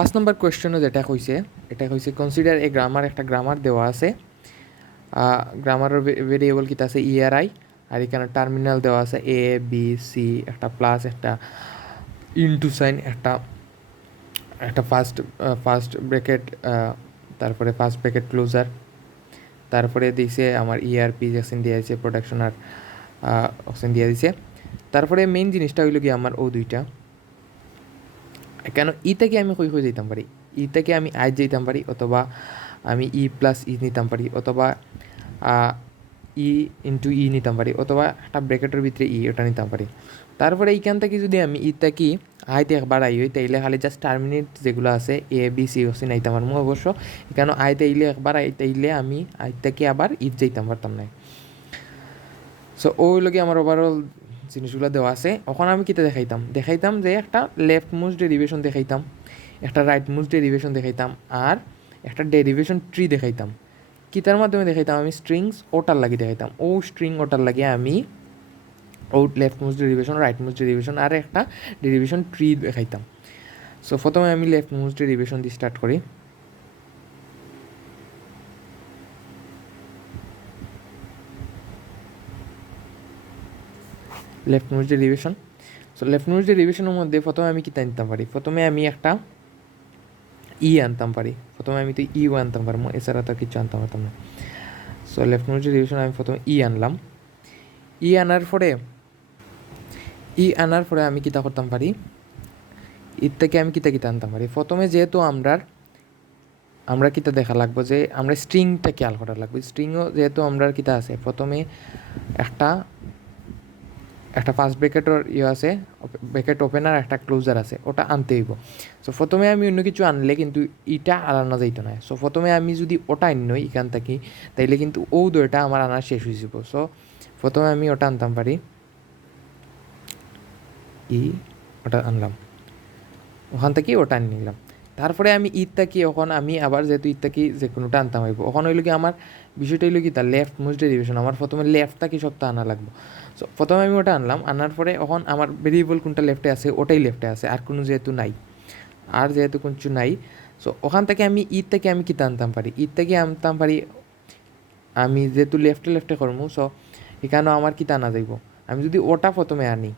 5 নম্বর কোয়েশ্চেনও যেটা কইছে এটা কইছে কনসিডার এ গ্রামার, একটা গ্রামার দেওয়া আছে। গ্রামারের ভেরিয়েবল কিতা আছে ইআরআই, আর এখানে টার্মিনাল দেওয়া আছে এ বি সি, একটা প্লাস, একটা ইনটু সাইন, একটা একটা ফার্স্ট ব্র্যাকেট, তারপরে ফার্স্ট ব্র্যাকেট ক্লোজার, তারপরে দিছে আমার ইআরপি অপশন দিয়ে দিয়েছে, প্রোডাকশন আর অপশন দিয়ে দিছে। তারপরে মেইন জিনিসটা হইল কি আমার ও দুইটা, কেন ই থেকে আমি কই যেতাম পারি, ই থেকে আমি আই যেতাম পারি, অথবা আমি ই প্লাস ই নিতাম পারি, অথবা ই ইন্টু ই নিতাম পারি, অথবা একটা ব্র্যাকেটের ভিতরে ই ওটা নিতাম পারি। তারপরে এইখান থেকে যদি আমি ই থেকে আইতে একবার আই হই, তাইলে খালি জাস্ট টার্মিনেট যেগুলো আছে এ বি সি ওসি নাইতাম পারবো অবশ্য। এখানে আইতে আইলে একবার আইতে আমি আই থেকে আবার ঈদ যাইতাম পারতাম না। সো ওই লগে আমার ওভারঅল জিনিসগুলো দেওয়া আছে। এখন আমি কিতা দেখাইতাম যে একটা লেফট মুভ ডেরিভেশন দেখাইতাম, একটা রাইট মুভ ডেরিভেশন দেখাইতাম, আর একটা ডেরিভেশন ট্রি দেখাইতাম। কিতার মাধ্যমে দেখাইতাম আমি স্ট্রিংস ওটার লাগি দেখাইতাম, ও স্ট্রিং ওটার লাগে আমি ও left move derivation, right move derivation আর একটা ডেরিভেশন ট্রি দেখাইতাম। সো প্রথমে আমি লেফট মুভ ডেরিভেশন দিয়ে স্টার্ট করি। Left move derivation. So left move ডেরিভেশনের মধ্যে প্রথমে আমি কিতা নিতাম পারি, প্রথমে আমি একটা ই আনতাম পারি, প্রথমে আমি তো ইও আনতাম পারবো, এছাড়া তো কিছু আনতাম পারতাম না। সো লেফট মুভ ডেরিভেশন আমি প্রথমে ই আনলাম। আনার পরে আমি কিতা করতাম পারি, এর থেকে আমি কিতা আনতাম পারি। প্রথমে যেহেতু আমরা কিতা দেখা লাগবো যে আমরা স্ট্রিংটা খেয়াল করা লাগবে। স্ট্রিংও যেহেতু আমরা কিতা আছে, প্রথমে একটা ফার্স্ট ব্র্যাকেটের আছে, ব্র্যাকেট ওপেনার, একটা ক্লোজার আছে, ওটা আনতে হইব। সো প্রথমে আমি অন্য কিছু আনলে কিন্তু ইটা আনানো যাইতো না। সো প্রথমে আমি যদি ওটা আনই এখান থেকে, তাইলে কিন্তু ও দুইটা আমার আনা শেষ হয়ে যাব। সো প্রথমে আমি ওটা আনতাম পারি, ওটা আনলাম, ওখান থেকে ওটা আনি নিলাম। তারপরে আমি ঈদটাকে এখন আমি আবার যেহেতু ঈদটাকে যে কোনোটা আনতাম হইব, ওখানে হইলো কি আমার বিষয়টা হইলো কি তার লেফট মুভ ডেরিভেশন, আমার প্রথমে লেফটটাকে সবটা আনা লাগবে। সো প্রথমে আমি ওটা আনলাম, আনার পরে এখন আমার ভেরিয়েবল কোনটা লেফটে আছে ওটাই লেফটে আছে, আর কোনো যেহেতু নাই, কিছু নাই। সো ওখান থেকে আমি ঈদ থেকে আমি কিতা আনতাম পারি, ঈদ থেকে আনতাম পারি আমি যেহেতু লেফটে করবো। সো এখানেও আমার কিতা আনা যাইব, আমি যদি ওটা প্রথমে আনি,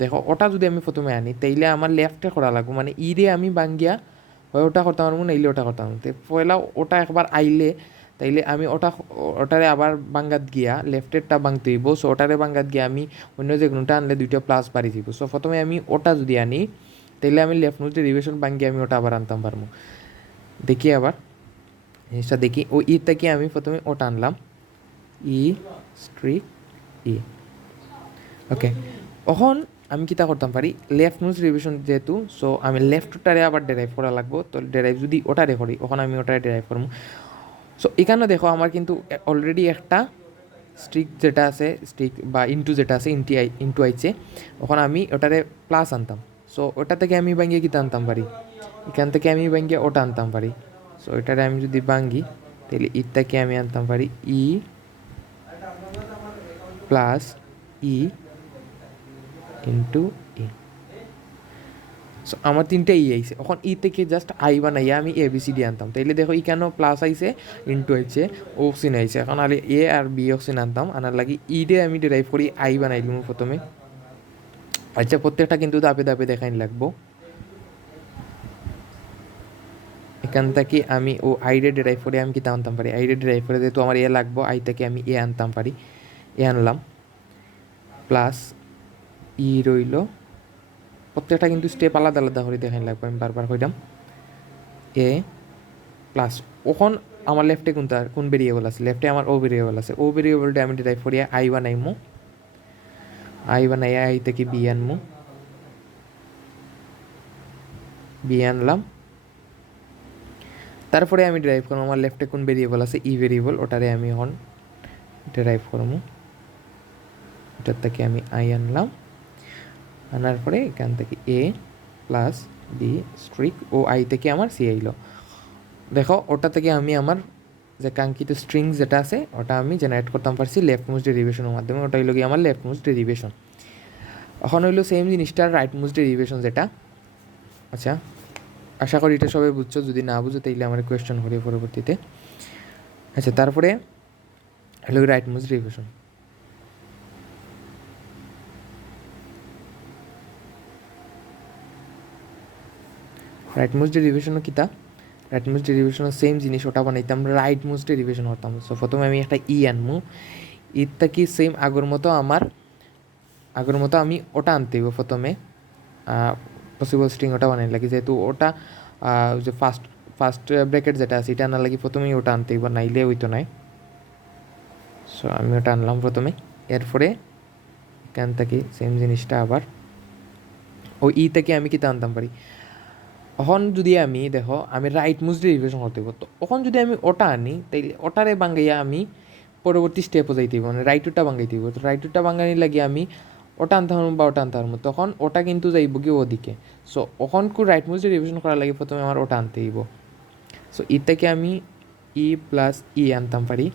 দেখো ওটা যদি আমি প্রথমে আনি তাইলে আমার লেফটে করা লাগবো, মানে ইরে আমি বাঙ্গিয়া হয় ওটা করতে পারবো, নাইলে ওটা করতে পারবো। তো পয়লা ওটা একবার আইলে তাইলে আমি ওটারে আবার বাঙ্গাত গিয়া লেফটেরটা বাংতে হইব। সো ওটারে বাঙ্গাত গিয়া আমি অন্য যে কোনোটা আনলে দুইটা প্লাস বাড়ি দিব। সো প্রথমে আমি ওটা যদি আনি তাইলে আমি লেফট মুভ ডেরিভেশন বাঙ্গিয়ে আমি ওটা আবার আনতাম পারবো। দেখি আবার জিনিসটা দেখি, ও ই থেকে আমি প্রথমে ওটা আনলাম, ই স্ট্রিক ই, ওকে। এখন আমি কিতা করতাম পারি, লেফট মুভ ডেরিভেশন যেহেতু, সো আমি লেফটটারে আবার ডেরাইভ করা লাগবো। তো ডেরাইভ যদি ওটারে করি, ওখানে আমি ওটারে ডেরাইভ করবো। সো এখানে দেখো আমার কিন্তু অলরেডি একটা যেটা আছে স্ট্রিক বা ইন্টু যেটা আছে ইন্টু আইছে, ওখানে আমি ওটারে প্লাস আনতাম। সো ওটা থেকে আমি ভাঙ্গিয়ে কিতা আনতাম পারি, এখান থেকে আমি ভাঙ্গিয়ে ওটা আনতাম পারি। সো এটারে আমি যদি ভাঙ্গি তাহলে ইর থেকে আমি আনতাম পারি ই প্লাস ই ইন্টু ই। সো আমার তিনটা ই আইছে, এখন ই থেকে জাস্ট আই বানাইয়া আমি এ বি সি ডি আনতাম, তাইলে দেখো ই কেন প্লাস আইছে, ইন্টু আইছে, অক্সিন আইছে। এখন আলি এ আর বি অক্সিন আনতাম, আনার লাগি ই ডে আমি ডেরাইভ করি আই বানাইলাম প্রথমে। আচ্ছা, প্রত্যেকটা কিন্তু দাপে দাপে দেখাইন লাগবো। এখান থেকে আমি ও আইডে ডেরাইভ করে আমি কিতা আনতাম পারি, আইডে ডেরাইভ করে যেহেতু আমার এ লাগবো, আই থেকে আমি এ আনতাম পারি, এ আনলাম, প্লাস ই রইল। প্রত্যেকটা কিন্তু স্টেপ আলাদা আলাদা করে দেখাইন লাগবে, আমি বারবার কইলাম এ প্লাস। ওখন আমার লেফটে কোন ভেরিয়েবল আছে, লেফটে আমার ও ভেরিয়েবল আছে, ও ভেরিয়েবলটা আমি ডেরাইভ করিয়া আই বানাইমু, আই বানাইয়া আই থেকে বি আনমু, বি আনলাম। তারপরে আমি ডেরাইভ করবো আমার লেফটে কোন ভেরিয়েবল আছে, ই ভেরিয়েবল, ওটারে আমি এখন ডেরাইভ করবো। ওটার থেকে আমি আই আনলাম, আনার পরে এখান থেকে এ প্লাস বি স্ট্রিক, ও আই থেকে আমার সি আইলো। দেখো ওটা থেকে আমি আমার যে কাঙ্ক্ষিত স্ট্রিং যেটা আছে ওটা আমি জেনারেট করতাম পারছি লেফট মুভ ডেরিভেশনের মাধ্যমে, ওটা হইল গিয়ে আমার লেফট মুভ ডেরিভেশন। এখন হইলো সেম জিনিসটার রাইট মুভ ডেরিভেশন যেটা, আচ্ছা আশা করি এটা সবাই বুঝছো, যদি না বুঝো তাইলে আমার কোয়েশ্চেন করি পরবর্তীতে। আচ্ছা, তারপরে হলো right move derivation. Right move ডেরিভেশনও কিতা, রাইট মুভ ডেরিভেশনও সেম জিনিস, ওটা বানাইতাম রাইট মুভ ডেরিভেশন করতাম। সো প্রথমে আমি একটা আনমু, ইটা কি সেম আগের মতো আমি ওটা আনতে হইব প্রথমে, পসিবল স্ট্রিং ওটা বানাই লাগি, যেহেতু ওটা যে ফার্স্ট ব্র্যাকেট যেটা আছে এটা আনার লাগি প্রথমেই ওটা আনতে হইব, নাইলে হইতো নাই। সো আমি ওটা আনলাম প্রথমে, এরপরে এখান থেকে সেম জিনিসটা আবার ও থেকে আমি কিতা আনতাম পারি। এখন যদি আমি দেখো আমি রাইট মুভ ডেরিভেশন করতে হইব, তো এখন যদি আমি ওটা আনি তাইলে ওটারে বাঙ্গাইয়া আমি পরবর্তী স্টেপও যাইতে হইব, মানে রাইটুটা বাঙ্গাইতে হইব। তো রাইটুটা বাঙ্গানি লাগে আমি ওটা আনতে পারবো বা ওটা আনতে পারবো, তখন ওটা কিন্তু যাইব কি ওদিকে। সো ওখন রাইট মুভ ডেরিভেশন করার লাগে প্রথমে আমার ওটা আনতে হইব। সো থেকে আমি প্লাস আনতাম পারি।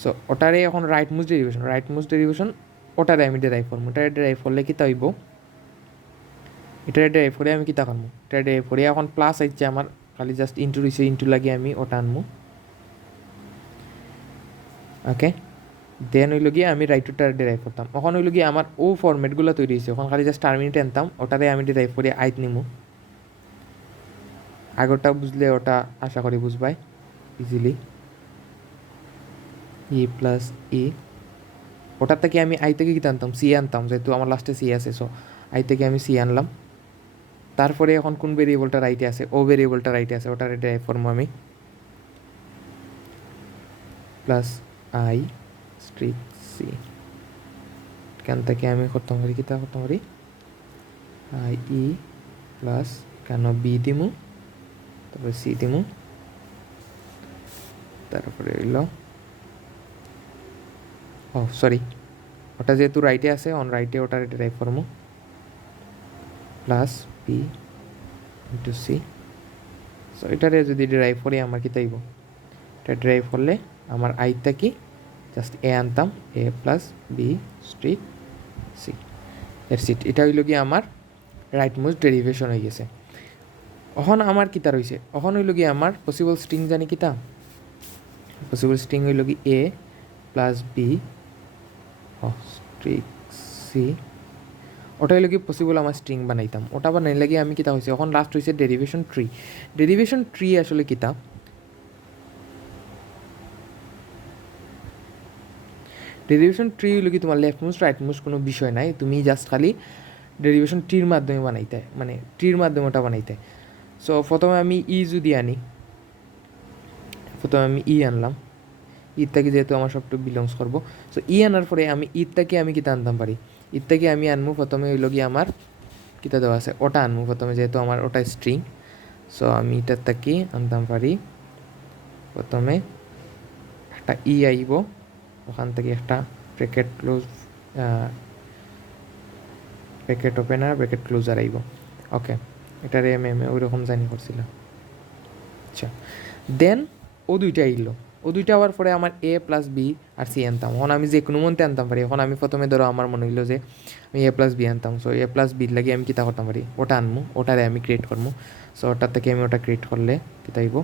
সো ওটারে এখন রাইট মুভ ডেরিভেশন ওটারে আমি ডেরাইভ করবো। ওটারে ডেরাইভ করলে কিতা হইব, এটারে ডেরাইভ করে আমি কিতা করবো, এটা ডেরাইভ করে এখন প্লাস আইছে আমার, খালি জাস্ট ইন্টু রয়েছে, ইন্টু লাগিয়ে আমি ওটা আনবো। ওকে, দেন হইল গিয়ে আমি রাইটুটা ডেরাইভ করতাম। এখন হইল গিয়ে আমার ও ফরম্যাটগুলো তৈরি হয়েছে, এখন খালি জাস্ট টার্মিনেট আনতাম, ওটারে আমি ডেরাইভ করে আইত নিমু। আগরটা বুঝলে ওটা আশা করি বুঝবাই ইজিলি। প্লাস ওটার থেকে আমি থেকে কী আনতাম, আনতাম, যেহেতু আমার লাস্টে আছে। সো থেকে আমি আনলাম। তারপরে এখন কোন ভেরিয়েবলটা রাইটে আছে, ও ভেরিয়েবলটা রাইটে আছে, ওটার ডেরাইভ করবো আমি। প্লাস স্ট্রিক সি, এখান থেকে আমি করতাম পারি কিতা করতাম পারি প্লাস কেন বি দিমু, তারপরে সি দিমু, তারপরে হইল সরি ওটা যেহেতু রাইটে আছে অন রাইটে ওটার ডেরাইভ করবো। Plus B into C. So এটারে যদি ডেরাইভ করি আমার কি তাইব, এটা ডেরাইভ করলে আমার আইটা কি জাস্ট আনতাম, প্লাস বি স্ট্রিক সি এর সিট। এটা হইল কি আমার রাইট মুভ ডেরিভেশন হয়ে গেছে। এখন আমার কিতা রয়েছে, এখন হইল কি আমার পসিবল স্ট্রিং জানি কিতা, পসিবল স্ট্রিং হইল কি প্লাস বি স্ট্রিক সি। ওটা হইল কি পসিবল আমার স্ট্রিং বানাইতাম, ওটা বানাই লাগে আমি কিতা হয়েছে, এখন লাস্ট হয়েছে ডেরিভেশন ট্রি। ডেরিভেশন ট্রি আসলে কিতা, ডেরিভেশন ট্রি হইল কি তোমার লেফট মুভ রাইট মুভ কোনো বিষয় নাই, তুমি জাস্ট খালি ডেরিভেশন ট্রির মাধ্যমে বানাইতে, মানে ট্রির মাধ্যমে ওটা বানাইতে। সো প্রথমে আমি যদি আনি, প্রথমে আমি আনলাম, থেকে যেহেতু আমার সবটু বিলংস করবো। সো আনার পরে আমি থেকে আমি কিতা আনতাম পারি, থেকে আমি আনবো প্রথমে হইল গিয়ে আমার কিতা দেওয়া আছে ওটা আনবো প্রথমে, যেহেতু আমার ওটা স্ট্রিং। সো আমি এটার থেকে আনতাম পারি প্রথমে একটা আইব, ওখান থেকে একটা bracket close, bracket opener bracket closer আইব। ওকে, এটার ওই রকম জানি করছিলাম। আচ্ছা, দেন ও দুইটা আইলো, ও দুইটা হওয়ার পরে আমার প্লাস বি আর সি আনতাম। এখন আমি যে কোনো মধ্যে আনতাম পারি। এখন আমি প্রথমে ধরো আমার মনে হইলো যে আমি প্লাস বি আনতাম। সো প্লাস বির লাগে আমি কিতা করতাম পারি, ওটা আনবো, ওটারে আমি ক্রিয়েট করবো। সো ওটার থেকে আমি ওটা ক্রিয়েট করলে কিতা আইব,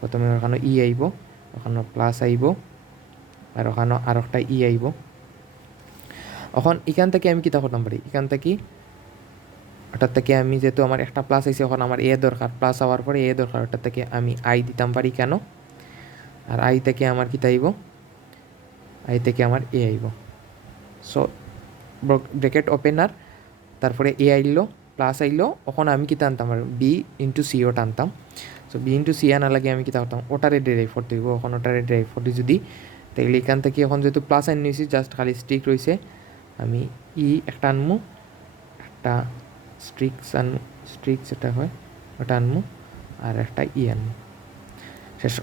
প্রথমে ওখানে আইব, ওখানে প্লাস আইব, আর ওখানে আর একটা আইব। এখন এখান থেকে আমি কিতা করতাম পারি, এখান থেকে ওটার থেকে আমি যেহেতু আমার একটা প্লাস আইছে, এখন আমার দরকার, প্লাস হওয়ার পরে দরকার, ওটার থেকে আমি দিতাম পারি কেন, আর থেকে আমার কি তাইব, থেকে আমার আইব। সো ব্র্যাকেট ওপেনার, তারপরে আইলো, প্লাস আইলো, ওখানে আমি কিতা আনতাম আর বি ইন্টু সি ওটা আনতাম। সো বি ইন্টু সি আনা লাগে আমি কিতা করতাম, ওটারে ডেরাইভ করতে হইব। এখন ওটারে ডেরাইভ করতে যদি তাইলে এখান থেকে এখন যেহেতু প্লাস আন নিয়েছি, জাস্ট খালি স্ট্রিক রয়েছে, আমি একটা আনমু, একটা স্ট্রিক্স যেটা হয় ওটা আনমু, আর একটা আনমু, শেষ।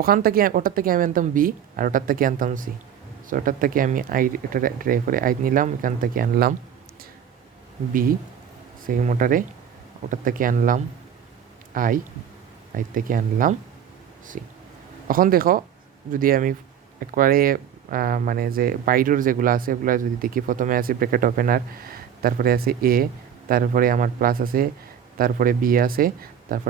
ওখান থেকে ওটার থেকে আমি আনতাম বি, আর ওটার থেকে আনতাম সি। সো ওটার থেকে আমি এটা ড্রাইভ করে নিলাম, এখান থেকে আনলাম বি সেই মোটারে, ওটার থেকে আনলাম আই থেকে আনলাম সি। এখন দেখো যদি আমি একবারে মানে যে বাইরের যেগুলো আছে এগুলো যদি দেখি, প্রথমে আছে ব্র্যাকেট ওপেনার, তারপরে আছে তারপরে আমার প্লাস আছে, তারপরে বি আছে,